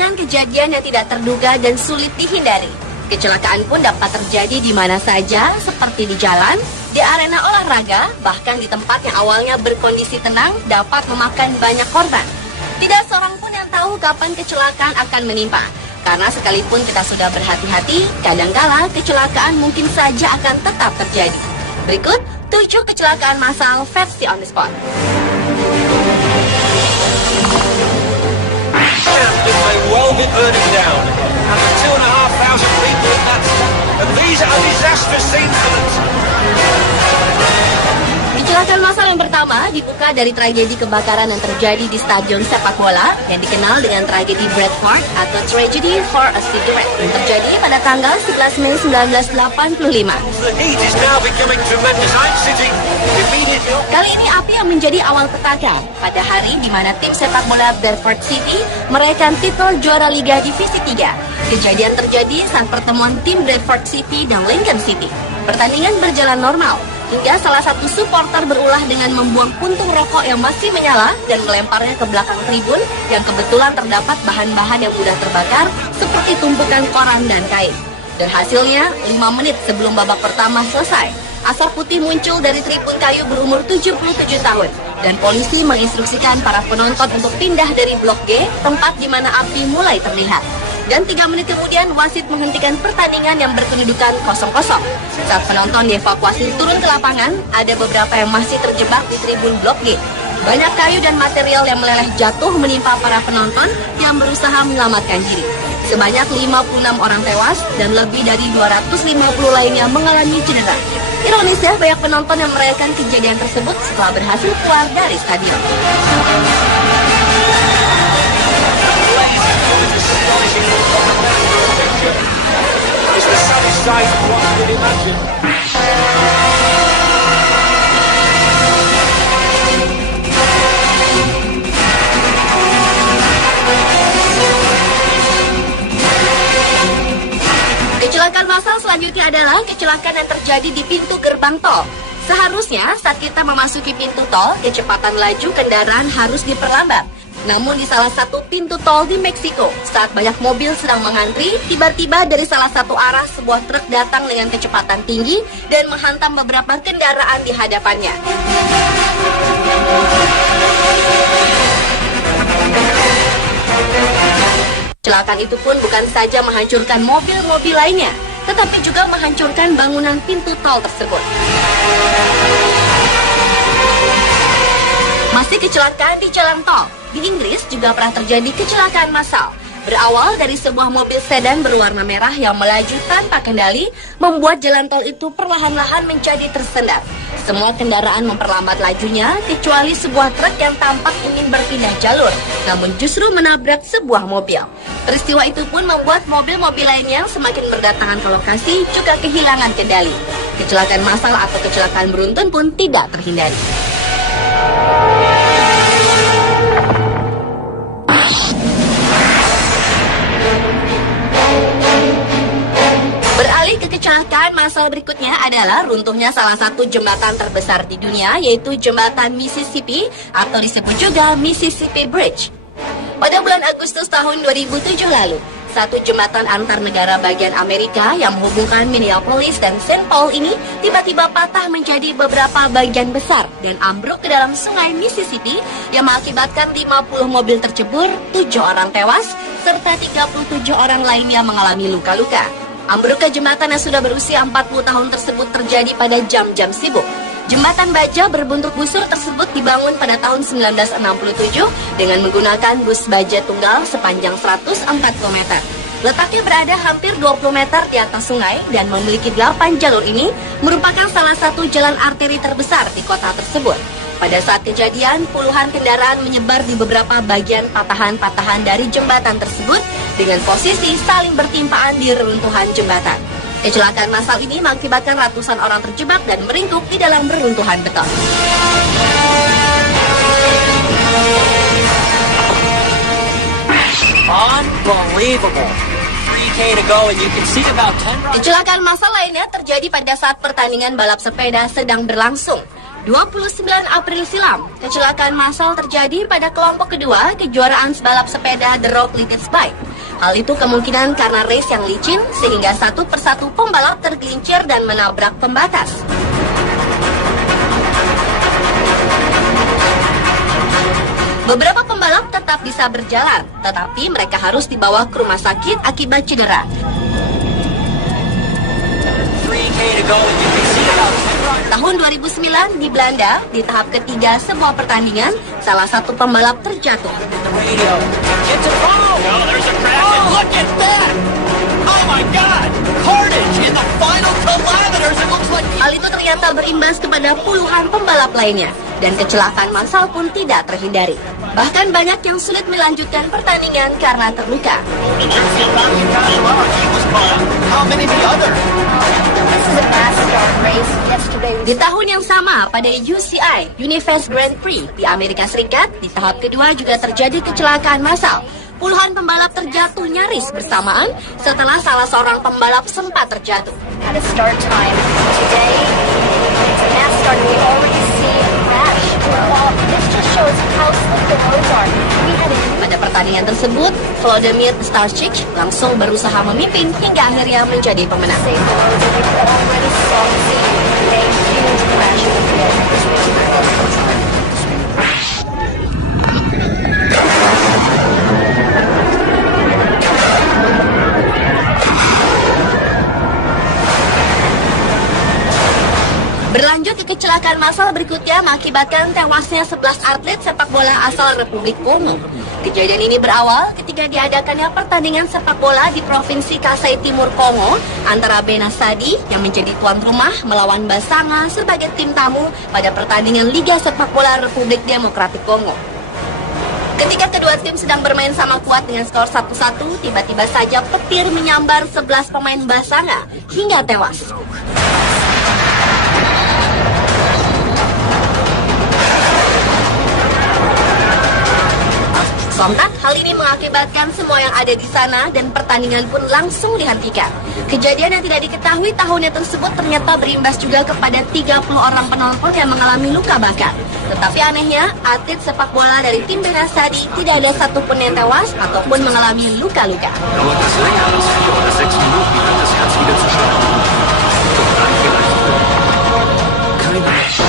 merupakan kejadian yang tidak terduga dan sulit dihindari. Kecelakaan pun dapat terjadi di mana saja, seperti di jalan, di arena olahraga, bahkan di tempat yang awalnya berkondisi tenang dapat memakan banyak korban. Tidak seorang pun yang tahu kapan kecelakaan akan menimpa. Karena sekalipun kita sudah berhati-hati, kadangkala kecelakaan mungkin saja akan tetap terjadi. Berikut 7 kecelakaan massal versi on the spot. It may well be burning down, and the 2,500 people in that, and these are disastrous scenes for them. Kecelakaan massal yang pertama dibuka dari tragedi kebakaran yang terjadi di stadion sepak bola yang dikenal dengan tragedi Bradford atau Tragedy for a Cigarette yang terjadi pada tanggal 11 Mei 1985. The heat is now becoming tremendous. I'm sitting immediately. Kali ini api yang menjadi awal petaka pada hari di mana tim sepak bola Bradford City meraihkan titel juara Liga Divisi 3. Kejadian terjadi saat pertemuan tim Bradford City dan Lincoln City. Pertandingan berjalan normal hingga salah satu supporter berulah dengan membuang puntung rokok yang masih menyala dan melemparnya ke belakang tribun yang kebetulan terdapat bahan-bahan yang mudah terbakar seperti tumpukan koran dan kain. Dan hasilnya, 5 menit sebelum babak pertama selesai, asap putih muncul dari tribun kayu berumur 77 tahun dan polisi menginstruksikan para penonton untuk pindah dari blok G, tempat di mana api mulai terlihat. Dan 3 menit kemudian wasit menghentikan pertandingan yang berkedudukan 0-0. Saat penonton dievakuasi turun ke lapangan, ada beberapa yang masih terjebak di tribun blok G. Banyak kayu dan material yang meleleh jatuh menimpa para penonton yang berusaha menyelamatkan diri. Sebanyak 56 orang tewas dan lebih dari 250 lainnya mengalami cedera. Ironisnya, banyak penonton yang merayakan kejadian tersebut setelah berhasil keluar dari stadion. It's the saddest sight of what you can imagine. Kecelakaan massal selanjutnya adalah kecelakaan yang terjadi di pintu gerbang tol. Seharusnya saat kita memasuki pintu tol, kecepatan laju kendaraan harus diperlambat. Namun di salah satu pintu tol di Meksiko, saat banyak mobil sedang mengantri, tiba-tiba dari salah satu arah sebuah truk datang dengan kecepatan tinggi dan menghantam beberapa kendaraan di hadapannya. Kecelakaan itu pun bukan saja menghancurkan mobil-mobil lainnya, tetapi juga menghancurkan bangunan pintu tol tersebut. Masih kecelakaan di jalan tol. Di Inggris juga pernah terjadi kecelakaan massal. Berawal dari sebuah mobil sedan berwarna merah yang melaju tanpa kendali, membuat jalan tol itu perlahan-lahan menjadi tersendat. Semua kendaraan memperlambat lajunya, kecuali sebuah truk yang tampak ingin berpindah jalur, namun justru menabrak sebuah mobil. Peristiwa itu pun membuat mobil-mobil lainnya semakin berdatangan ke lokasi juga kehilangan kendali. Kecelakaan massal atau kecelakaan beruntun pun tidak terhindari. Beralih ke kecelakaan massal berikutnya adalah runtuhnya salah satu jembatan terbesar di dunia, yaitu jembatan Mississippi atau disebut juga Mississippi Bridge. Pada bulan Agustus tahun 2007 lalu, satu jembatan antar negara bagian Amerika yang menghubungkan Minneapolis dan St. Paul ini tiba-tiba patah menjadi beberapa bagian besar dan ambruk ke dalam sungai Mississippi yang mengakibatkan 50 mobil tercebur, 7 orang tewas, serta 37 orang lainnya mengalami luka-luka. Ambruknya jembatan yang sudah berusia 40 tahun tersebut terjadi pada jam-jam sibuk. Jembatan baja berbentuk busur tersebut dibangun pada tahun 1967 dengan menggunakan bus baja tunggal sepanjang 104 km. Letaknya berada hampir 20 meter di atas sungai dan memiliki 8 jalur ini merupakan salah satu jalan arteri terbesar di kota tersebut. Pada saat kejadian, puluhan kendaraan menyebar di beberapa bagian patahan-patahan dari jembatan tersebut dengan posisi saling bertimpaan di reruntuhan jembatan. Kecelakaan massal ini mengakibatkan ratusan orang terjebak dan meringkuk di dalam reruntuhan beton. Unbelievable. 3K to go and you can see about 10 Kecelakaan massal lainnya terjadi pada saat pertandingan balap sepeda sedang berlangsung. 29 April silam, kecelakaan massal terjadi pada kelompok kedua kejuaraan balap sepeda The Rock Limited Bike. Hal itu kemungkinan karena race yang licin sehingga satu persatu pembalap tergelincir dan menabrak pembatas. Beberapa pembalap tetap bisa berjalan, tetapi mereka harus dibawa ke rumah sakit akibat cedera. 3K to go and you can see about 10 riders. Tahun 2009 di Belanda, di tahap ketiga sebuah pertandingan, salah satu pembalap terjatuh. The radio. Get to there's a crash. Oh, look at that! Oh my God! Carnage in the final kilometers. It looks like Hal itu ternyata berimbas kepada puluhan pembalap lainnya, dan kecelakaan massal pun tidak terhindari. Bahkan banyak yang sulit melanjutkan pertandingan karena terluka. Di tahun yang sama, pada UCI, Universe Grand Prix di Amerika Serikat, di tahap kedua juga terjadi kecelakaan massal. Puluhan pembalap terjatuh nyaris bersamaan setelah salah seorang pembalap sempat terjatuh. At a start time today, the NASCAR we already see a crash. Well, this just shows how slick the roads are. We had a Pada pertandingan tersebut, Vladimir Starchik langsung berusaha memimpin hingga akhirnya menjadi pemenang. safe roads, and we already saw a huge crash in the field. Berlanjut ke kecelakaan massal berikutnya mengakibatkan tewasnya 11 atlet sepak bola asal Republik Kongo. Kejadian ini berawal ketika diadakannya pertandingan sepak bola di Provinsi Kasai Timur Kongo antara Benasadi yang menjadi tuan rumah melawan Basanga sebagai tim tamu pada pertandingan Liga Sepak Bola Republik Demokratik Kongo. Ketika kedua tim sedang bermain sama kuat dengan skor 1-1, tiba-tiba saja petir menyambar 11 pemain Basanga hingga tewas. Sontak, hal ini mengakibatkan semua yang ada di sana dan pertandingan pun langsung dihentikan. Kejadian yang tidak diketahui tahunnya tersebut ternyata berimbas juga kepada 30 orang penonton yang mengalami luka bakar. Tetapi anehnya, atlet sepak bola dari tim Benasadi tidak ada satupun yang tewas ataupun mengalami luka-luka. Dauert es länger als 4 oder 6 Minuten, wird das Herz wieder zu schlagen. Doch dann vielleicht kein Mensch.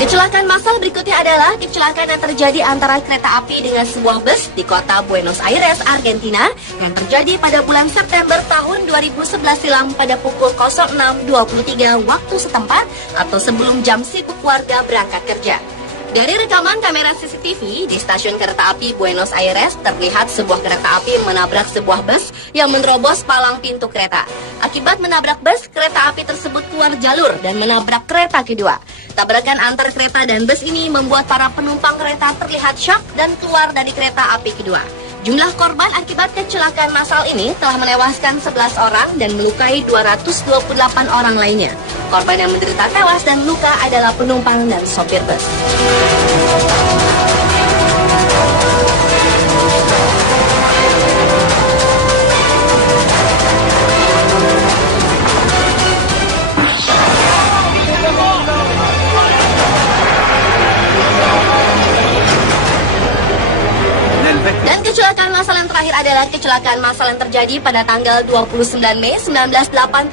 Kecelakaan massal berikutnya adalah kecelakaan yang terjadi antara kereta api dengan sebuah bus di kota Buenos Aires, Argentina yang terjadi pada bulan September tahun 2011 silam pada pukul 06.23 waktu setempat atau sebelum jam sibuk warga berangkat kerja. Dari rekaman kamera CCTV di stasiun kereta api Buenos Aires terlihat sebuah kereta api menabrak sebuah bus yang menerobos palang pintu kereta. Akibat menabrak bus, kereta api tersebut keluar jalur dan menabrak kereta kedua. Tabrakan antar kereta dan bus ini membuat para penumpang kereta terlihat syok dan keluar dari kereta api kedua. Jumlah korban akibat kecelakaan massal ini telah menewaskan 11 orang dan melukai 228 orang lainnya. Korban yang menderita tewas dan luka adalah penumpang dan sopir bus. Dan kecelakaan massal yang terakhir adalah kecelakaan massal yang terjadi pada tanggal 29 Mei 1985.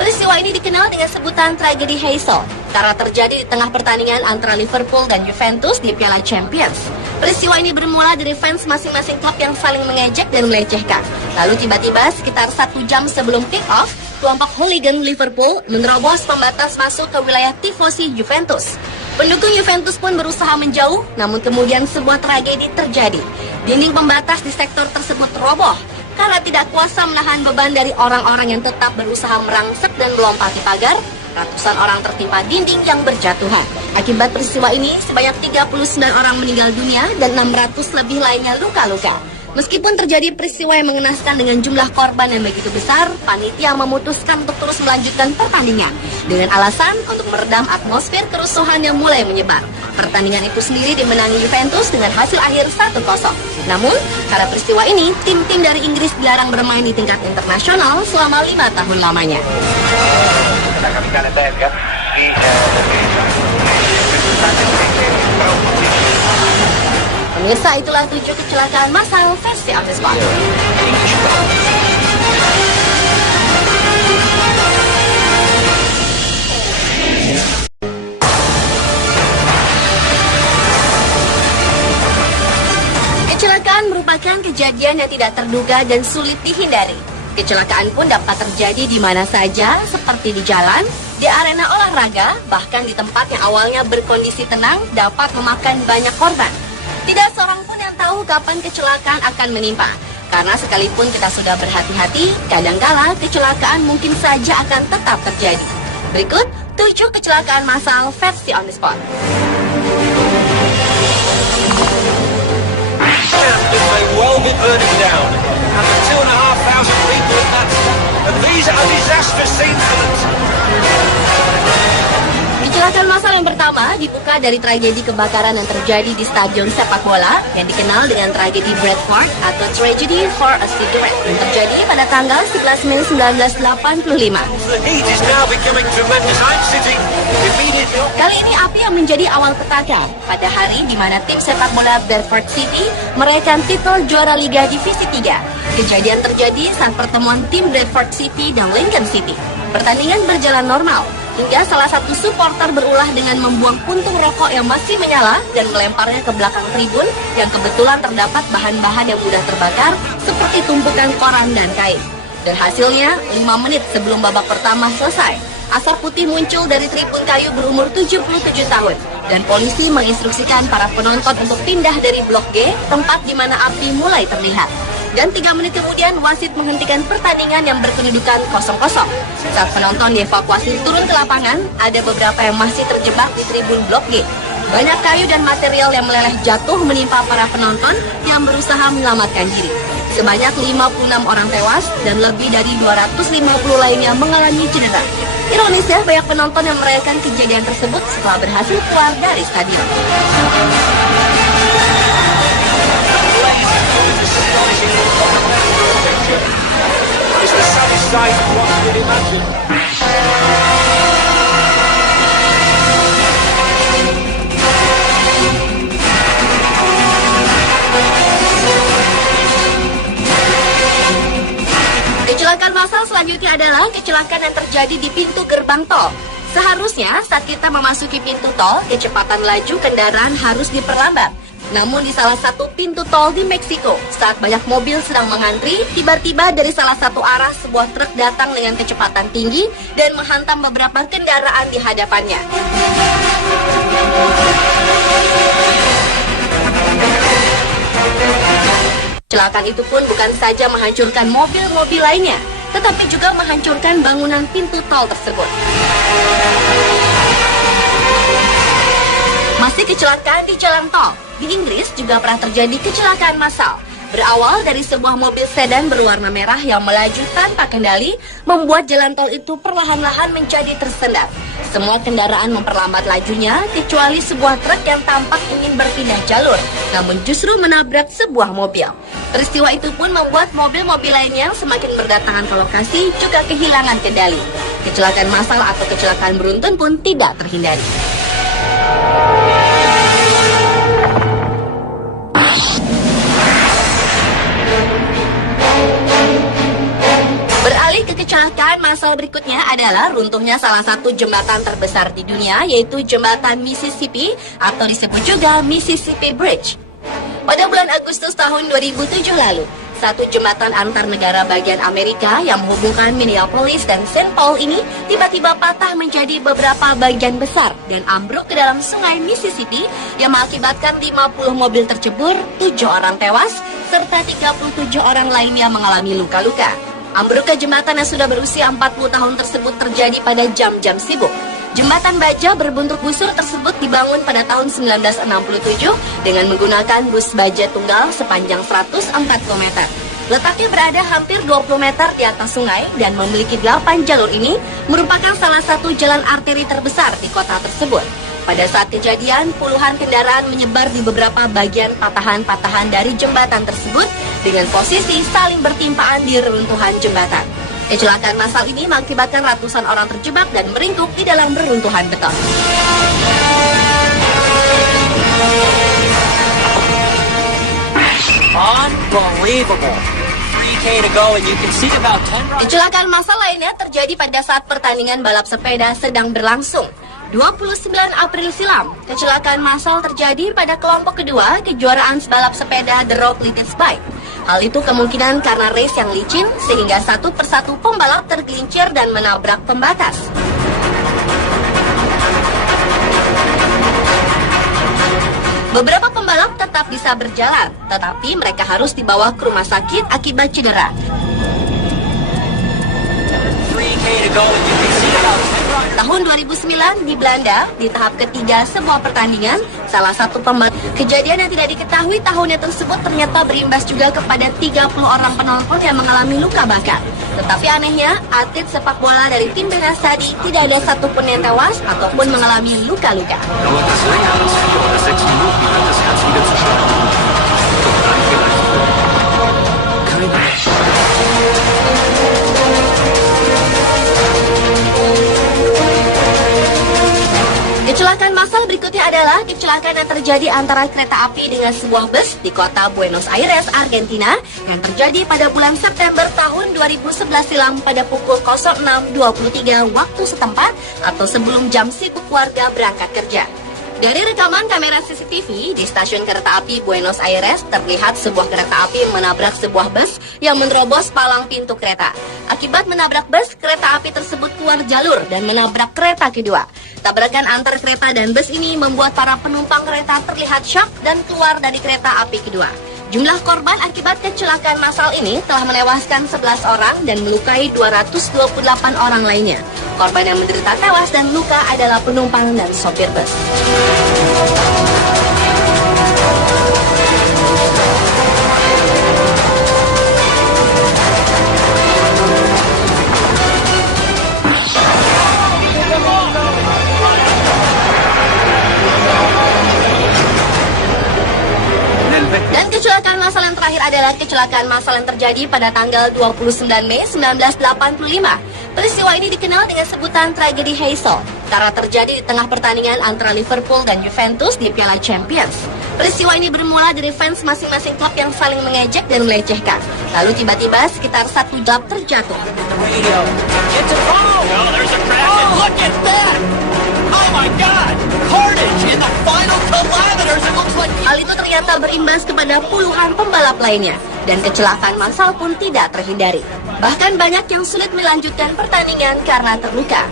Peristiwa ini dikenal dengan sebutan tragedi Heysel karena terjadi di tengah pertandingan antara Liverpool dan Juventus di Piala Champions. Peristiwa ini bermula dari fans masing-masing klub yang saling mengejek dan melecehkan. Lalu tiba-tiba sekitar 1 jam sebelum kick-off, kelompok hooligan Liverpool menerobos pembatas masuk ke wilayah tifosi Juventus. Pendukung Juventus pun berusaha menjauh, namun kemudian sebuah tragedi terjadi. Dinding pembatas di sektor tersebut roboh karena tidak kuasa menahan beban dari orang-orang yang tetap berusaha merangsek dan melompati pagar. Ratusan orang tertimpa dinding yang berjatuhan. Akibat peristiwa ini, sebanyak 39 orang meninggal dunia dan 600 lebih lainnya luka-luka. Meskipun terjadi peristiwa yang mengenaskan dengan jumlah korban yang begitu besar, panitia memutuskan untuk terus melanjutkan pertandingan dengan alasan untuk meredam atmosfer kerusuhan yang mulai menyebar. Pertandingan itu sendiri dimenangi Juventus dengan hasil akhir 1-0. Namun, karena peristiwa ini, tim-tim dari Inggris dilarang bermain di tingkat internasional selama 5 tahun lamanya. La capitale belga di Pemirsa, itulah 7 kecelakaan massal versi on the spot. Kecelakaan merupakan kejadian yang tidak terduga dan sulit dihindari. Kecelakaan pun dapat terjadi di mana saja, seperti di jalan, di arena olahraga, bahkan di tempat yang awalnya berkondisi tenang dapat memakan banyak korban. Tidak seorang pun yang tahu kapan kecelakaan akan menimpa. Karena sekalipun kita sudah berhati-hati, kadangkala kecelakaan mungkin saja akan tetap terjadi. Berikut 7 kecelakaan massal versi on the spot. It may well be burning down. After 2,500 people in that stand. And these are disastrous scenes for the... Kecelakaan massal yang pertama dibuka dari tragedi kebakaran yang terjadi di stadion sepak bola yang dikenal dengan tragedi Bradford atau Tragedy for a Cigarette yang terjadi pada tanggal 11 Mei 1985. The heat is now becoming tremendous. I'm sitting immediately... Kali ini api yang menjadi awal petaka pada hari di mana tim sepak bola Bradford City meraihkan titel juara Liga Divisi 3. Kejadian terjadi saat pertemuan tim Bradford City dan Lincoln City. Pertandingan berjalan normal hingga salah satu supporter berulah dengan membuang puntung rokok yang masih menyala dan melemparnya ke belakang tribun yang kebetulan terdapat bahan-bahan yang mudah terbakar seperti tumpukan koran dan kain. Dan hasilnya 5 menit sebelum babak pertama selesai, asap putih muncul dari tribun kayu berumur 77 tahun dan polisi menginstruksikan para penonton untuk pindah dari blok G, tempat di mana api mulai terlihat. Dan 3 menit kemudian wasit menghentikan pertandingan yang berkedudukan 0-0. Saat penonton dievakuasi turun ke lapangan, ada beberapa yang masih terjebak di tribun blok G. Banyak kayu dan material yang meleleh jatuh menimpa para penonton yang berusaha menyelamatkan diri. Sebanyak 56 orang tewas dan lebih dari 250 lainnya mengalami cedera. Ironisnya, banyak penonton yang merayakan kejadian tersebut setelah berhasil keluar dari stadion. It's the saddest sight one could imagine. Kecelakaan massal selanjutnya adalah kecelakaan yang terjadi di pintu gerbang tol. Seharusnya saat kita memasuki pintu tol, kecepatan laju kendaraan harus diperlambat. Namun di salah satu pintu tol di Meksiko, saat banyak mobil sedang mengantri, tiba-tiba dari salah satu arah sebuah truk datang dengan kecepatan tinggi dan menghantam beberapa kendaraan di hadapannya. Kecelakaan itu pun bukan saja menghancurkan mobil-mobil lainnya, tetapi juga menghancurkan bangunan pintu tol tersebut. Masih kecelakaan di jalan tol. Di Inggris juga pernah terjadi kecelakaan massal. Berawal dari sebuah mobil sedan berwarna merah yang melaju tanpa kendali, membuat jalan tol itu perlahan-lahan menjadi tersendat. Semua kendaraan memperlambat lajunya, kecuali sebuah truk yang tampak ingin berpindah jalur, namun justru menabrak sebuah mobil. Peristiwa itu pun membuat mobil-mobil lainnya yang semakin berdatangan ke lokasi juga kehilangan kendali. Kecelakaan massal atau kecelakaan beruntun pun tidak terhindari. Beralih ke kecelakaan massal berikutnya adalah runtuhnya salah satu jembatan terbesar di dunia, yaitu jembatan Mississippi atau disebut juga Mississippi Bridge. Pada bulan Agustus tahun 2007 lalu, satu jembatan antar negara bagian Amerika yang menghubungkan Minneapolis dan St. Paul ini tiba-tiba patah menjadi beberapa bagian besar dan ambruk ke dalam sungai Mississippi yang mengakibatkan 50 mobil tercebur, 7 orang tewas, serta 37 orang lainnya mengalami luka-luka. Ambruknya jembatan yang sudah berusia 40 tahun tersebut terjadi pada jam-jam sibuk. Jembatan baja berbentuk busur tersebut dibangun pada tahun 1967 dengan menggunakan bus baja tunggal sepanjang 104 km. Letaknya berada hampir 20 meter di atas sungai dan memiliki 8 jalur ini merupakan salah satu jalan arteri terbesar di kota tersebut. Pada saat kejadian, puluhan kendaraan menyebar di beberapa bagian patahan-patahan dari jembatan tersebut dengan posisi saling bertimpaan di reruntuhan jembatan. Kecelakaan massal ini mengakibatkan ratusan orang terjebak dan meringkuk di dalam reruntuhan beton. Unbelievable. 3K to go and you can see about 10 riders. Kecelakaan massal lainnya terjadi pada saat pertandingan balap sepeda sedang berlangsung. 29 April silam, kecelakaan massal terjadi pada kelompok kedua kejuaraan balap sepeda The Rock Limited Bike. Hal itu kemungkinan karena race yang licin sehingga satu persatu pembalap tergelincir dan menabrak pembatas. Beberapa pembalap tetap bisa berjalan, tetapi mereka harus dibawa ke rumah sakit akibat cedera. 3K to go and you can see about 10 riders. Tahun 2009 di Belanda, di tahap ketiga sebuah pertandingan, salah satu pembalap kejadian yang tidak diketahui tahunnya tersebut ternyata berimbas juga kepada 30 orang penonton yang mengalami luka bakar. Tetapi anehnya, atlet sepak bola dari tim Benas tadi tidak ada satupun yang tewas ataupun mengalami luka-luka. Dauert es länger als 4 oder 6 Minuten, wird das Herz wieder zu schlagen. Doch dann vielleicht keine. Kecelakaan massal berikutnya adalah kecelakaan yang terjadi antara kereta api dengan sebuah bus di kota Buenos Aires, Argentina yang terjadi pada bulan September tahun 2011 silam pada pukul 06.23 waktu setempat atau sebelum jam sibuk warga berangkat kerja. Dari rekaman kamera CCTV di stasiun kereta api Buenos Aires terlihat sebuah kereta api menabrak sebuah bus yang menerobos palang pintu kereta. Akibat menabrak bus, kereta api tersebut keluar jalur dan menabrak kereta kedua. Tabrakan antar kereta dan bus ini membuat para penumpang kereta terlihat syok dan keluar dari kereta api kedua. Jumlah korban akibat kecelakaan massal ini telah menewaskan 11 orang dan melukai 228 orang lainnya. Korban yang menderita tewas dan luka adalah penumpang dan sopir bus. Dan kecelakaan massal yang terakhir adalah kecelakaan massal yang terjadi pada tanggal 29 Mei 1985. Peristiwa ini dikenal dengan sebutan tragedi Heysel karena terjadi di tengah pertandingan antara Liverpool dan Juventus di Piala Champions. Peristiwa ini bermula dari fans masing-masing klub yang saling mengejek dan melecehkan. Lalu tiba-tiba sekitar satu jam terjatuh. Radio. It's a oh, there's a crash and look at that. Oh my God! Carnage in the final kilometers. It looks like Hal itu ternyata berimbas kepada puluhan pembalap lainnya dan kecelakaan massal pun tidak terhindari. Bahkan banyak yang sulit melanjutkan pertandingan karena terluka.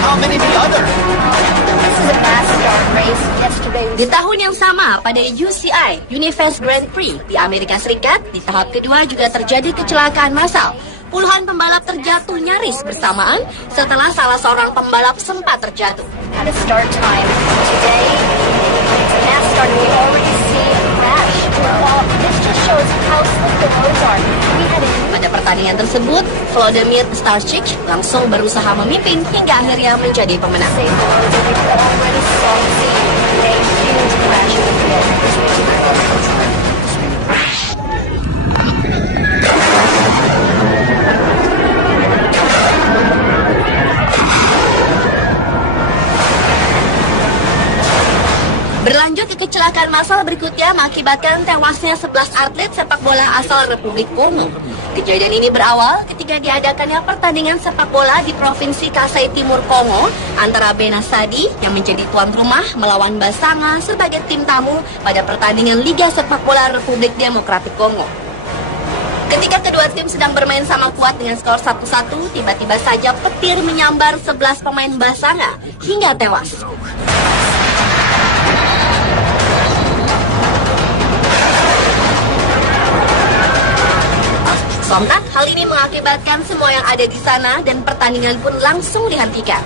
How many the other? This is a mass start race. Yesterday Di tahun yang sama, pada UCI, Universe Grand Prix di Amerika Serikat, di tahap kedua juga terjadi kecelakaan massal. Puluhan pembalap terjatuh nyaris bersamaan setelah salah seorang pembalap sempat terjatuh. at a start time. Today, it's a mass start. We already see a crash. Well, this just shows how slick the roads are. We had a Pada pertandingan tersebut, Vladimir Starchik langsung berusaha memimpin hingga akhirnya menjadi pemenang. safe roads, and we could already see a huge crash in the field. Berlanjut ke kecelakaan massal berikutnya mengakibatkan tewasnya 11 atlet sepak bola asal Republik Kongo. Kejadian ini berawal ketika diadakannya pertandingan sepak bola di Provinsi Kasai Timur Kongo antara Benasadi yang menjadi tuan rumah melawan Basanga sebagai tim tamu pada pertandingan Liga Sepak Bola Republik Demokratik Kongo. Ketika kedua tim sedang bermain sama kuat dengan skor 1-1, tiba-tiba saja petir menyambar 11 pemain Basanga hingga tewas. Sontak, hal ini mengakibatkan semua yang ada di sana dan pertandingan pun langsung dihentikan.